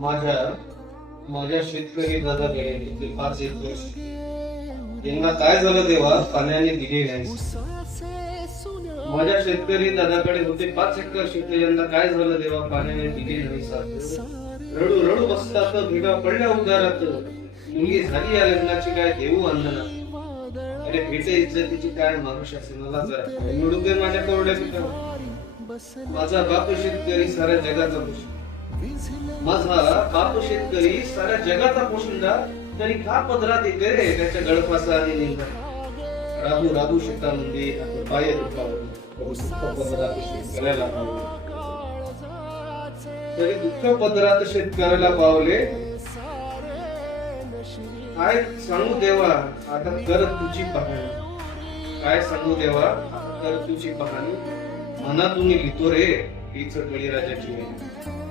माझ्या माझ्या शेतकरी दादाकडे होते 5 एकर. यांना काय झालं देवा, पाण्याने दिले नाही. माझ्या शेतकरी दादाकडे होते 5 एकर शेत. यांना काय झालं देवा, पाण्याने दिले नाही साथ. रडू रडू बसतात भेगा पडल्या उदारात. मुलगी झाली या लग्नाची, काय देऊ अंधना. अरे भेटे इज्जतीची काय माणूस शासनाला जरा निवडून दे माझ्या कोरड्या पिठावर. माझा बाप शेतकरी साऱ्या जगाचा पोशिंदा. माझा बाप शेतकरी साऱ्या जगाचा पोशिंदा. तरी का पदरात येते रे त्याच्या गळफासा आणि निंदा. राबू राबू शेतामध्ये पाय दुखावं पदरात शेतकऱ्याला पावले. तरी दुःख पदरात शेतकऱ्याला पावले. काय सांगू देवा, आता कर तुझी पाहणी. काय सांगू देवा, आता कर तुझी पाहणी. मनातून लिहितो रे हीच बळीराजाची वेणी.